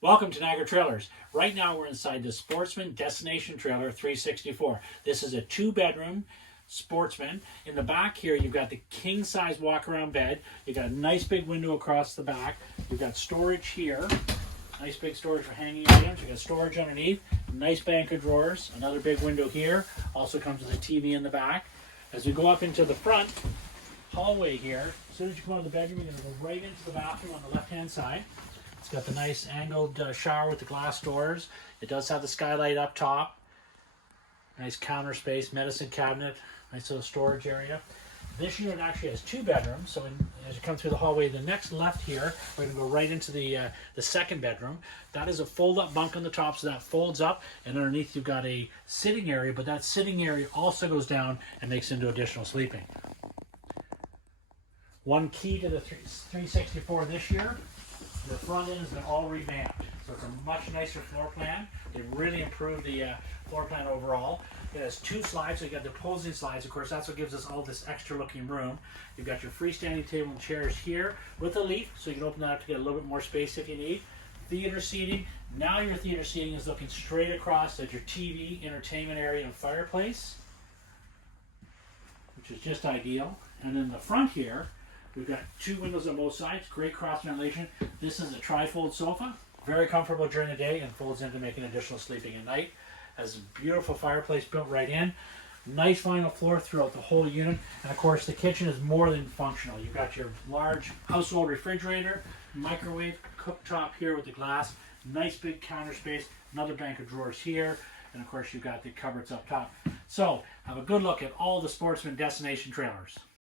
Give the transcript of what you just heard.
Welcome to Niagara Trailers. Right now we're inside the Sportsmen Destination Trailer 364. This is a 2-bedroom Sportsman. In the back here you've got the king-size walk-around bed. You've got a nice big window across the back. You've got storage here. Nice big storage for hanging items. You've got storage underneath. Nice bank of drawers. Another big window here. Also comes with a TV in the back. As we go up into the front hallway here, as soon as you come out of the bedroom, you're going to go right into the bathroom on the left-hand side. It's got the nice angled shower with the glass doors. It does have the skylight up top. Nice counter space, medicine cabinet, nice little storage area. This unit actually has 2 bedrooms, so as you come through the hallway, the next left here, we're going to go right into the second bedroom. That is a fold-up bunk on the top, so that folds up, and underneath you've got a sitting area, but that sitting area also goes down and makes into additional sleeping. One key to the 364 this year, the front end has been all revamped, so it's a much nicer floor plan. It really improved the floor plan overall. It has 2 slides, so you got the opposing slides. Of course, that's what gives us all this extra looking room. You've got your freestanding table and chairs here with a leaf, so you can open that up to get a little bit more space if you need. Theater seating. Now your theater seating is looking straight across at your TV, entertainment area, and fireplace, which is just ideal. And in the front here, we've got 2 windows on both sides, great cross ventilation. This is a tri-fold sofa, very comfortable during the day and folds into making additional sleeping at night. Has a beautiful fireplace built right in. Nice vinyl floor throughout the whole unit. And of course the kitchen is more than functional. You've got your large household refrigerator, microwave, cooktop here with the glass, nice big counter space, another bank of drawers here, and of course you've got the cupboards up top. So have a good look at all the Sportsmen Destination Trailers.